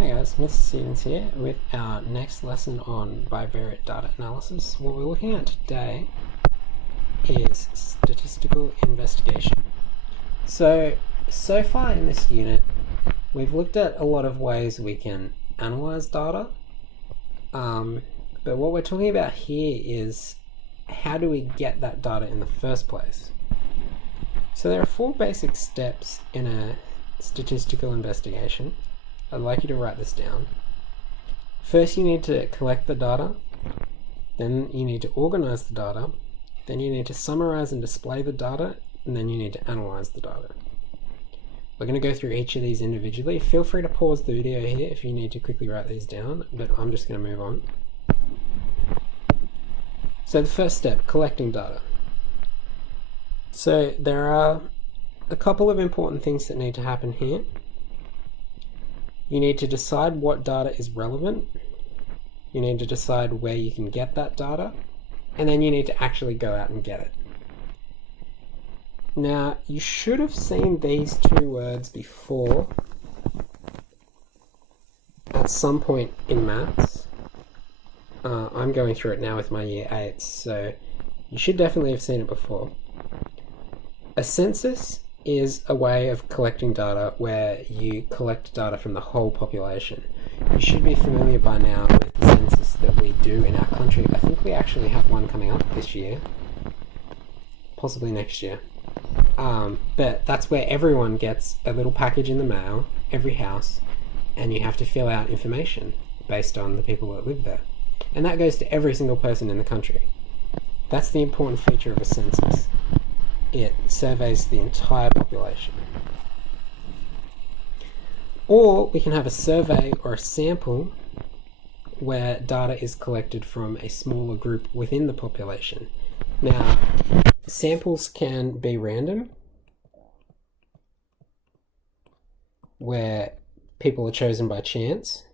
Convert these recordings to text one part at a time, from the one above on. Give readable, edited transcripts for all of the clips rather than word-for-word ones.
Hey guys, Mr. Stevens here with our next lesson on bivariate data analysis. What we're looking at today is statistical investigation. So far in this unit, we've looked at a lot of ways we can analyze data, but what we're talking about here is how do we get that data in the first place? So there are 4 basic steps in a statistical investigation. I'd like you to write this down. First, you need to collect the data, then you need to organize the data, then you need to summarize and display the data, and then you need to analyze the data. We're going to go through each of these individually. Feel free to pause the video here if you need to quickly write these down, but I'm just going to move on. So the first step, collecting data. So there are a couple of important things that need to happen here. You need to decide what data is relevant, you need to decide where you can get that data, and then you need to actually go out and get it. Now, you should have seen these 2 words before at some point in maths. I'm going through it now with my year 8s, so you should definitely have seen it before. A census is a way of collecting data where you collect data from the whole population. You should be familiar by now with the census that we do in our country. I think we actually have one coming up this year, possibly next year. But that's where everyone gets a little package in the mail, every house, and you have to fill out information based on the people that live there. And that goes to every single person in the country. That's the important feature of a census. It surveys the entire population. Or we can have a survey or a sample where data is collected from a smaller group within the population. Now, samples can be random, where people are chosen by chance.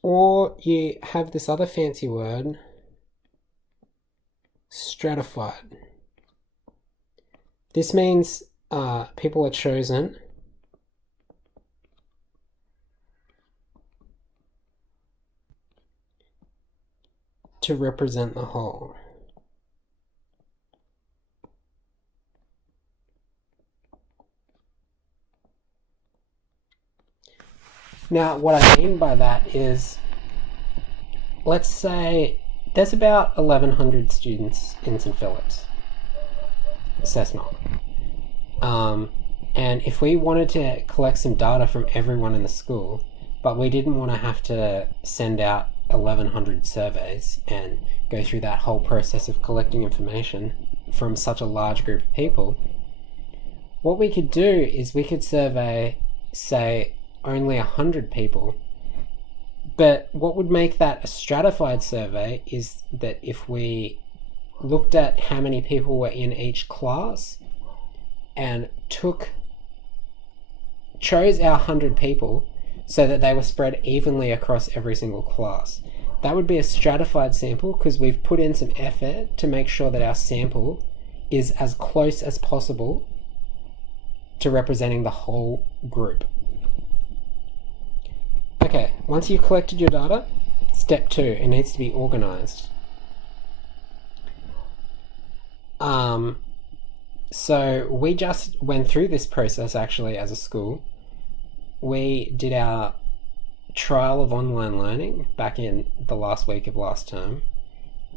Or you have this other fancy word, stratified. This means people are chosen to represent the whole. Now, what I mean by that is, let's say there's about 1,100 students in St. Philip's, Cessnock. And if we wanted to collect some data from everyone in the school, but we didn't want to have to send out 1,100 surveys and go through that whole process of collecting information from such a large group of people, what we could do is we could survey, say, only 100 people. But what would make that a stratified survey is that if we looked at how many people were in each class and chose our 100 people so that they were spread evenly across every single class. That would be a stratified sample because we've put in some effort to make sure that our sample is as close as possible to representing the whole group. Okay, once you've collected your data, step 2, it needs to be organized. So we just went through this process actually as a school. We did our trial of online learning back in the last week of last term,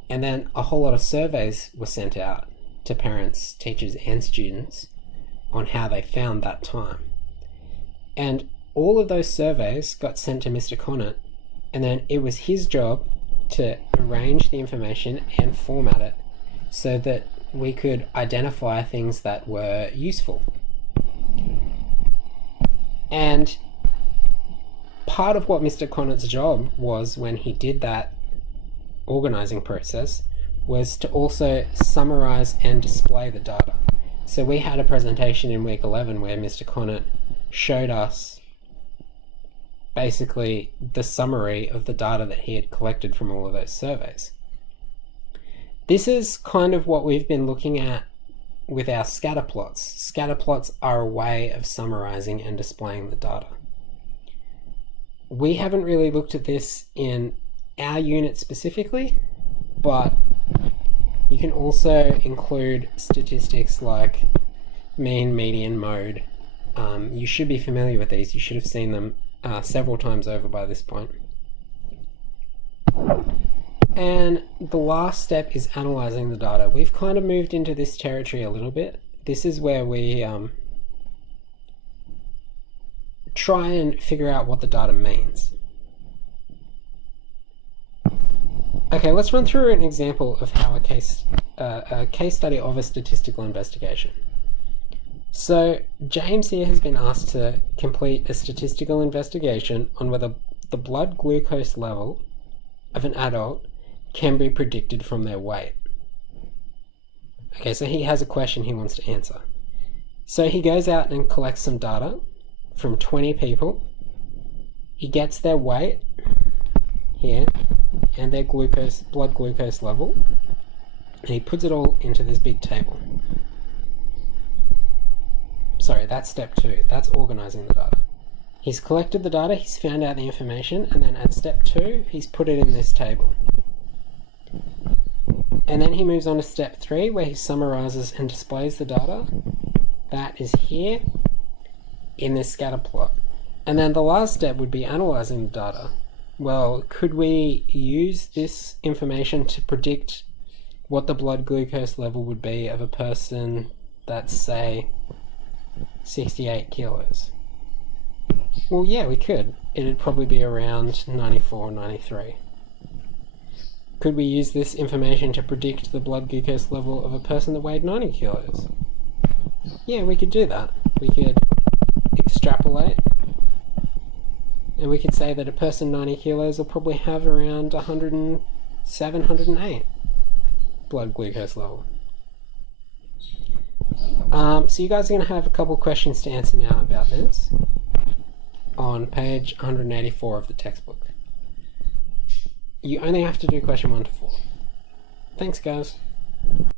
and then a whole lot of surveys were sent out to parents, teachers and students on how they found that time. And all of those surveys got sent to Mr. Connett, and then it was his job to arrange the information and format it so that we could identify things that were useful. And part of what Mr. Connett's job was when he did that organizing process was to also summarize and display the data. So we had a presentation in week 11 where Mr. Connett showed us basically the summary of the data that he had collected from all of those surveys. This is kind of what we've been looking at with our scatter plots. Scatter plots are a way of summarizing and displaying the data. We haven't really looked at this in our unit specifically, but you can also include statistics like mean, median, mode. You should be familiar with these. You should have seen them several times over by this point. And the last step is analyzing the data. We've kind of moved into this territory a little bit. This is where we try and figure out what the data means. Okay, let's run through an example of how a case study of a statistical investigation. So James here has been asked to complete a statistical investigation on whether the blood glucose level of an adult can be predicted from their weight. Okay, so he has a question he wants to answer. So he goes out and collects some data from 20 people. He gets their weight here and their blood glucose level, and he puts it all into this big table. Sorry, that's step 2. That's organizing the data. He's collected the data, he's found out the information, and then at step 2, he's put it in this table. And then he moves on to step 3, where he summarizes and displays the data. That is here in this scatter plot. And then the last step would be analyzing the data. Well, could we use this information to predict what the blood glucose level would be of a person that's, say, 68 kilos? Well, yeah, we could. It'd probably be around 94, 93. Could we use this information to predict the blood glucose level of a person that weighed 90 kilos? Yeah, we could do that. We could extrapolate, and we could say that a person 90 kilos will probably have around 107, 108 blood glucose level. So you guys are going to have a couple questions to answer now about this on page 184 of the textbook. You only have to do question 1 to 4. Thanks, guys.